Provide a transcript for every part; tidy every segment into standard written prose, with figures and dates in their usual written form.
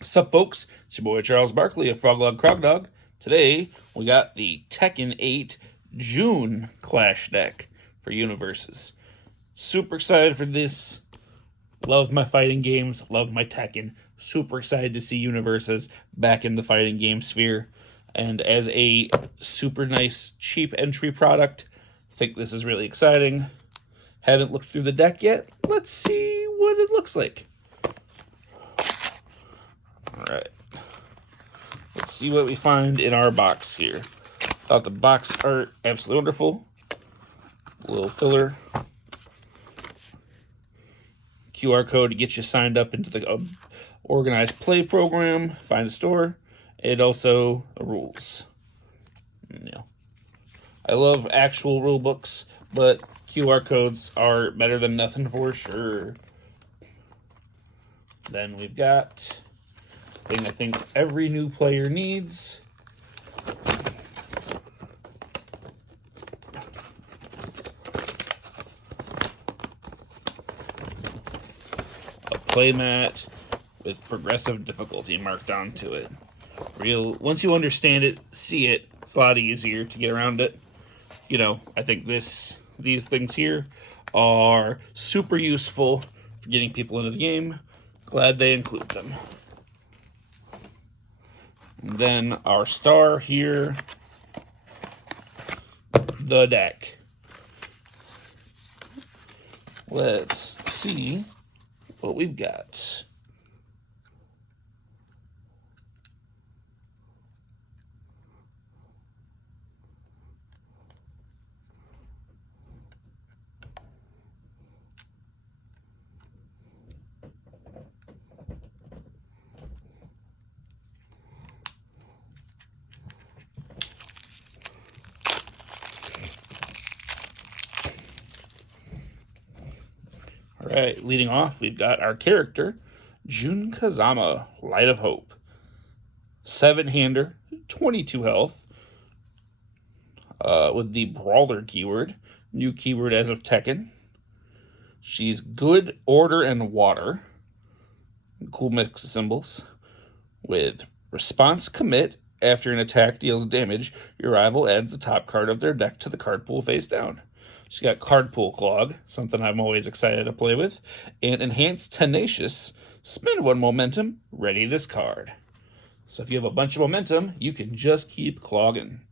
Sup, folks? It's your boy Charles Barkley of FrogLogCrogDog. Today, we got the Tekken 8 June Clash deck for Universus. Super excited for this. Love my fighting games. Love my Tekken. Super excited to see Universus back in the fighting game sphere. And as a super nice, cheap entry product, I think this is really exciting. Haven't looked through the deck yet. Let's see what it looks like. Alright. Let's see what we find in our box here. Thought the box art absolutely wonderful. A little filler. QR code to get you signed up into the organized play program. Find a store. And also the rules. Yeah. I love actual rule books, but QR codes are better than nothing for sure. Then we've got thing I think every new player needs. A playmat with progressive difficulty marked onto it. Once you understand it, see it, it's a lot easier to get around it. You know, I think these things here are super useful for getting people into the game. Glad they include them. And then our star here, the deck. Let's see what we've got. All right, leading off, we've got our character, Jun Kazama, Light of Hope. 7-hander, 22 health, with the Brawler keyword, new keyword as of Tekken. She's good, order, and water. Cool mix of symbols. With response commit, after an attack deals damage, your rival adds the top card of their deck to the card pool face down. She got Card Pool Clog, something I'm always excited to play with. And Enhanced Tenacious, spend 1 momentum, ready this card. So if you have a bunch of momentum, you can just keep clogging.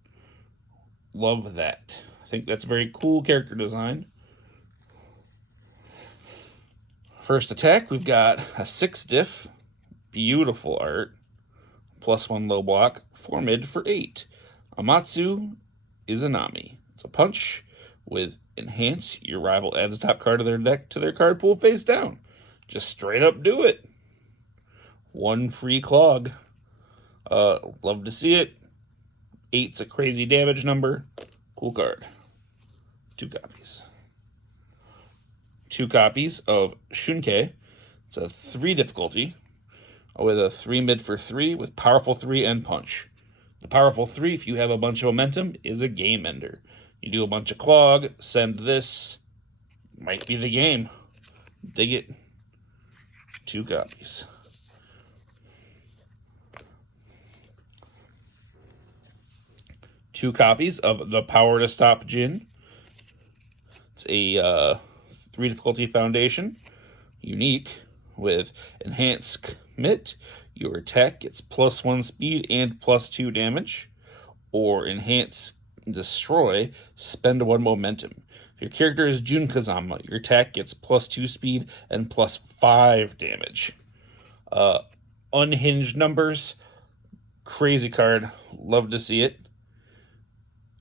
Love that. I think that's a very cool character design. First attack, we've got a 6 diff, beautiful art, +1 low block, 4 mid for 8. Amatsu Izanami. It's a punch with Enhance. Your rival adds a top card of their deck to their card pool face down. Just straight up do it. 1 free clog. Love to see it. 8's a crazy damage number. Cool card. 2 copies. 2 copies of Shunke. It's a 3 difficulty with a 3 mid for 3 with powerful 3 and punch. The powerful 3, if you have a bunch of momentum, is a game ender. You do a bunch of clog, send this, might be the game. Dig it. 2 copies. Two copies of the Power to Stop Jin. It's a 3 difficulty foundation, unique, with Enhanced Commit. Your attack gets +1 speed and +2 damage, or Enhance Destroy, spend 1 momentum. If your character is Jun Kazama, your attack gets +2 speed and +5 damage. Unhinged numbers, crazy card, love to see it.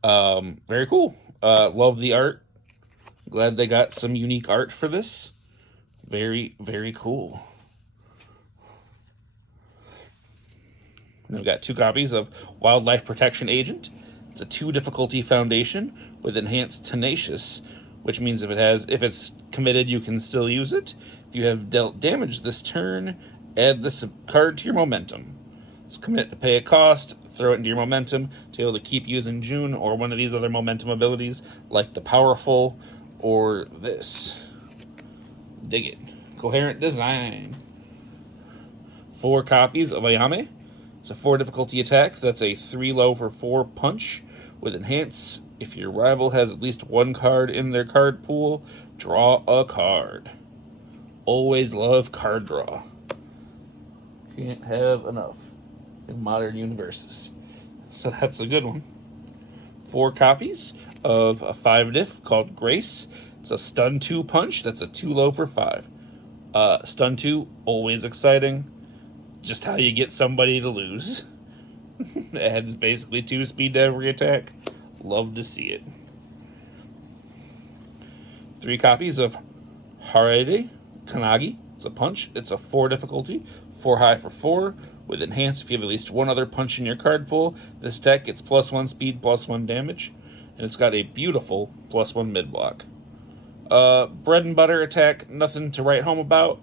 Very cool. Love the art. Glad they got some unique art for this. Very, very cool. And we've got 2 copies of Wildlife Protection Agent. It's a 2 difficulty foundation with Enhanced Tenacious, which means if it's committed, you can still use it. If you have dealt damage this turn, add this card to your momentum. So commit to pay a cost, throw it into your momentum to be able to keep using June or one of these other momentum abilities like the Powerful or this. Dig it. Coherent design. 4 copies of Ayame. It's a 4 difficulty attack. That's a 3 low for 4 punch with enhance. If your rival has at least 1 card in their card pool, draw a card. Always love card draw. Can't have enough in modern Universus. So that's a good one. 4 copies of a 5 diff called Grace. It's a stun 2 punch. That's a 2 low for 5. Stun 2, always exciting. Just how you get somebody to lose. It adds basically 2 speed to every attack. Love to see it. 3 copies of Harede Kanagi. It's a punch. It's a 4 difficulty. 4 high for 4. With enhance, if you have at least 1 other punch in your card pool, this deck gets +1 speed, +1 damage. And it's got a beautiful +1 mid block. Bread and butter attack, nothing to write home about.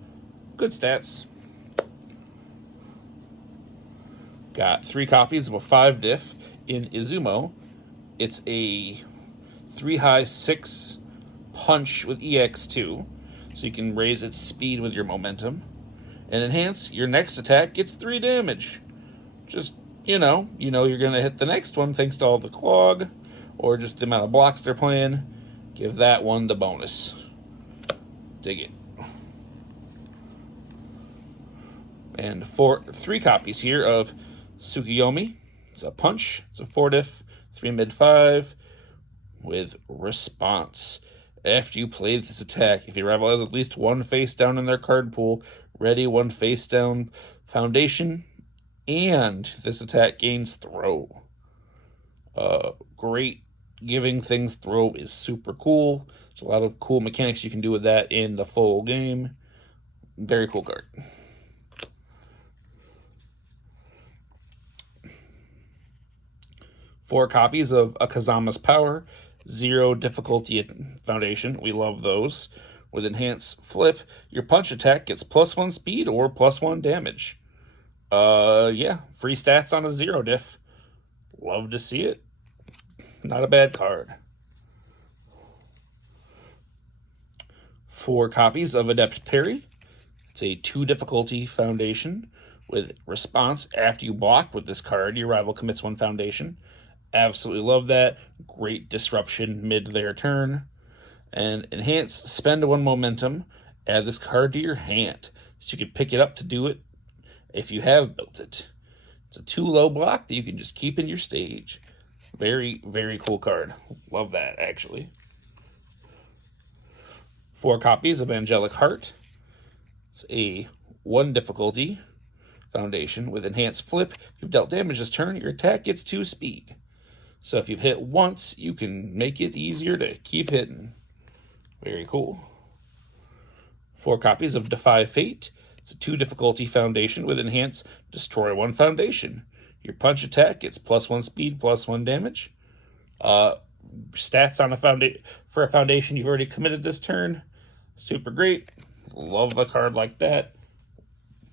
Good stats. Got 3 copies of a 5 diff in Izumo. It's a 3 high 6 punch with EX2, so you can raise its speed with your momentum. And enhance, your next attack gets 3 damage. Just, you know you're going to hit the next one thanks to all the clog, or just the amount of blocks they're playing. Give that one the bonus. Dig it. And 3 copies here of Tsukiyomi. It's a punch. It's a 4 diff, 3 mid 5 with response. After you play this attack, if your rival has at least 1 face down in their card pool, ready 1 face down foundation, and this attack gains throw. Great. Giving things throw is super cool. There's a lot of cool mechanics you can do with that in the full game. Very cool card. Four copies of Kazama's Power. 0 difficulty foundation. We love those. With enhanced flip, your punch attack gets +1 speed or +1 damage. Yeah, free stats on a 0 diff. Love to see it. Not a bad card. 4 copies of Adept Parry. It's a 2 difficulty foundation with response. After you block with this card, your rival commits 1 foundation. Absolutely love that. Great disruption mid their turn. And enhance, spend 1 momentum. Add this card to your hand, so you can pick it up to do it if you have built it. It's a 2 low block that you can just keep in your stage. Very, very cool card. Love that, actually. 4 copies of Angelic Heart. It's a 1 difficulty foundation with enhanced flip. If you've dealt damage this turn, your attack gets 2 speed. So if you've hit once, you can make it easier to keep hitting. Very cool. 4 copies of Defy Fate. It's a 2 difficulty foundation with enhance. Destroy 1 foundation. Your punch attack gets +1 speed, +1 damage. Stats on for a foundation you've already committed this turn. Super great. Love a card like that.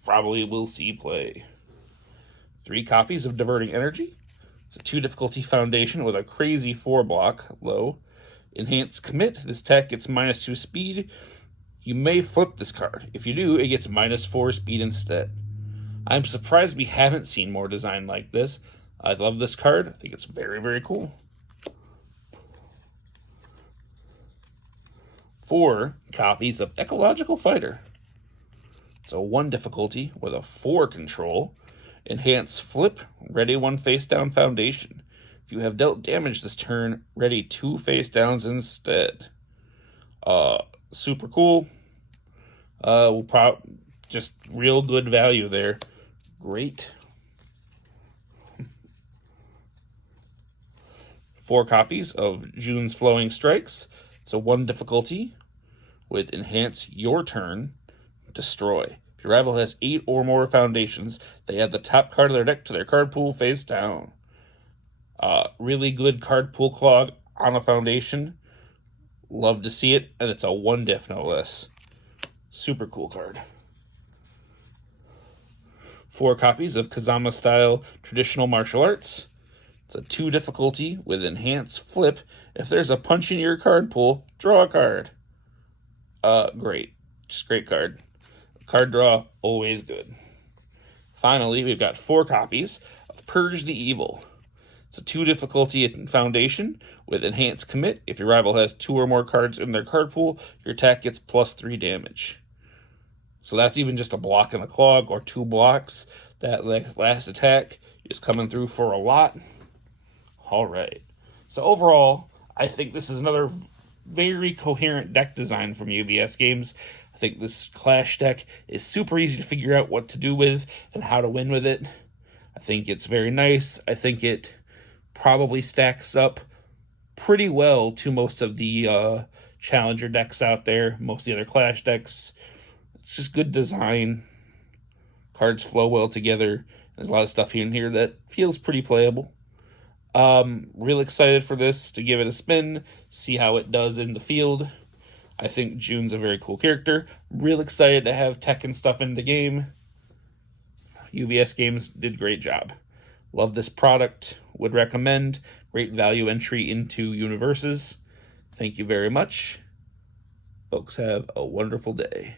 Probably will see play. 3 copies of Diverting Energy. It's a 2 difficulty foundation with a crazy 4 block low. Enhance commit. This attack gets -2 speed. You may flip this card. If you do, it gets -4 speed instead. I'm surprised we haven't seen more design like this. I love this card. I think it's very, very cool. 4 copies of Ecological Fighter. It's a 1 difficulty with a 4 control. Enhance flip, ready 1 face down foundation. If you have dealt damage this turn, ready 2 face downs instead. Super cool. Just real good value there. Great. 4 copies of Jun's Flowing Strikes. It's a 1 difficulty with enhance your turn, destroy. If your rival has 8 or more foundations, they add the top card of their deck to their card pool face down. Really good card pool clog on a foundation. Love to see it, and it's a 1 diff no less. Super cool card. 4 copies of Kazama Style Traditional Martial Arts. It's a 2 difficulty with enhance flip. If there's a punch in your card pool, draw a card. Great. Just great card. Card draw, always good. Finally, we've got 4 copies of Purge the Evil. It's a 2 difficulty foundation with enhanced commit. If your rival has 2 or more cards in their card pool, your attack gets +3 damage. So that's even just a block and a clog, or 2 blocks. That last attack is coming through for a lot. All right. So overall, I think this is another very coherent deck design from UVS Games. I think this Clash deck is super easy to figure out what to do with and how to win with it. I think it's very nice. I think it probably stacks up pretty well to most of the Challenger decks out there, most of the other Clash decks. It's just good design. Cards flow well together. There's a lot of stuff in here that feels pretty playable. Real excited for this, to give it a spin, see how it does in the field. I think Jun's a very cool character. Real excited to have Tekken stuff in the game. UVS Games did a great job. Love this product. Would recommend. Great value entry into Universus. Thank you very much. Folks, have a wonderful day.